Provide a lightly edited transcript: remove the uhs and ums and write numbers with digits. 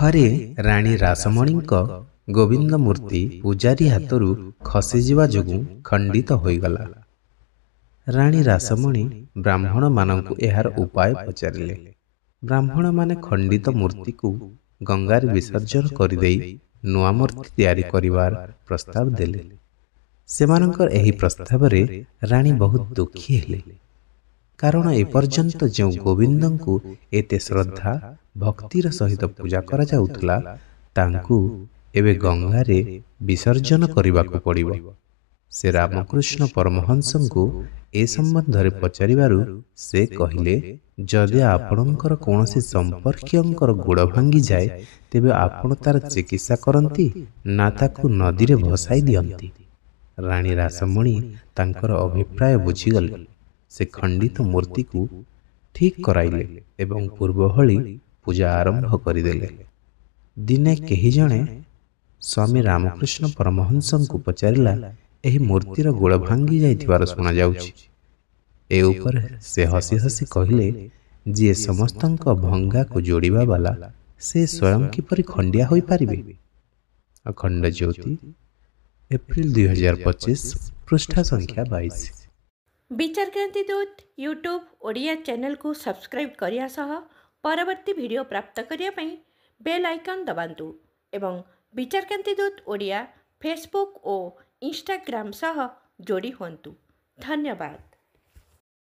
ଥରେ ରାଣୀ ରାସମଣୀଙ୍କ ଗୋବିନ୍ଦ ମୂର୍ତ୍ତି ପୂଜାରୀ ହାତରୁ ଖସିଯିବା ଯୋଗୁଁ ଖଣ୍ଡିତ ହୋଇଗଲା। ରାଣୀ ରାସମଣୀ ବ୍ରାହ୍ମଣମାନଙ୍କୁ ଏହାର ଉପାୟ ପଚାରିଲେ। ବ୍ରାହ୍ମଣମାନେ ଖଣ୍ଡିତ ମୂର୍ତ୍ତିକୁ ଗଙ୍ଗାରେ ବିସର୍ଜନ କରିଦେଇ ନୂଆ ମୂର୍ତ୍ତି ତିଆରି କରିବାର ପ୍ରସ୍ତାବ ଦେଲେ। ସେମାନଙ୍କର ଏହି ପ୍ରସ୍ତାବରେ ରାଣୀ ବହୁତ ଦୁଃଖୀ ହେଲେ, କାରଣ ଏପର୍ଯ୍ୟନ୍ତ ଯେଉଁ ଗୋବିନ୍ଦଙ୍କୁ ଏତେ ଶ୍ରଦ୍ଧା ଭକ୍ତିର ସହିତ ପୂଜା କରାଯାଉଥିଲା, ତାଙ୍କୁ ଏବେ ଗଙ୍ଗାରେ ବିସର୍ଜନ କରିବାକୁ ପଡ଼ିବ। ସେ ରାମକୃଷ୍ଣ ପରମହଂସଙ୍କୁ ଏ ସମ୍ବନ୍ଧରେ ପଚାରିବାରୁ ସେ କହିଲେ, ଯଦି ଆପଣଙ୍କର କୌଣସି ସମ୍ପର୍କୀୟଙ୍କର ଗୋଡ଼ ଭାଙ୍ଗିଯାଏ, ତେବେ ଆପଣ ତାର ଚିକିତ୍ସା କରନ୍ତି ନା ତାକୁ ନଦୀରେ ଭସାଇ ଦିଅନ୍ତି? ରାଣୀ ରାସମଣୀ ତାଙ୍କର ଅଭିପ୍ରାୟ ବୁଝିଗଲେ। ସେ ଖଣ୍ଡିତ ମୂର୍ତ୍ତିକୁ ଠିକ୍ କରାଇଲେ ଏବଂ ପୂର୍ବଭଳି ପୂଜା ଆରମ୍ଭ କରିଦେଲେ। ଦିନେ କେହି ଜଣେ ସ୍ୱାମୀ ରାମକୃଷ୍ଣ ପରମହଂସଙ୍କୁ ପଚାରିଲା, ଏହି ମୂର୍ତ୍ତିର ଗୋଡ଼ ଭାଙ୍ଗି ଯାଇଥିବାର ଶୁଣାଯାଉଛି। ଏ ଉପରେ ସେ ହସି ହସି କହିଲେ, ଯିଏ ସମସ୍ତଙ୍କ ଭଙ୍ଗାକୁ ଯୋଡ଼ିବା ବାଲା, ସେ ସ୍ୱୟଂ କିପରି ଖଣ୍ଡିଆ ହୋଇପାରିବେ? ଅଖଣ୍ଡ ଜ୍ୟୋତି, ଏପ୍ରିଲ 2025, ପୃଷ୍ଠା ସଂଖ୍ୟା 22। ବିଚାରକ୍ରାନ୍ତି ଦୂତ ୟୁଟ୍ୟୁବ୍ ଓଡ଼ିଆ ଚ୍ୟାନେଲକୁ ସବସ୍କ୍ରାଇବ୍ କରିବା ସହ ପରବର୍ତ୍ତୀ ଭିଡ଼ିଓ ପ୍ରାପ୍ତ କରିବା ପାଇଁ ବେଲ୍ ଆଇକନ୍ ଦବାନ୍ତୁ ଏବଂ ବିଚାରକ୍ରାନ୍ତି ଦୂତ ଓଡ଼ିଆ ଫେସବୁକ୍ ଓ ଇନଷ୍ଟାଗ୍ରାମ ସହ ଯୋଡ଼ି ହୁଅନ୍ତୁ। ଧନ୍ୟବାଦ।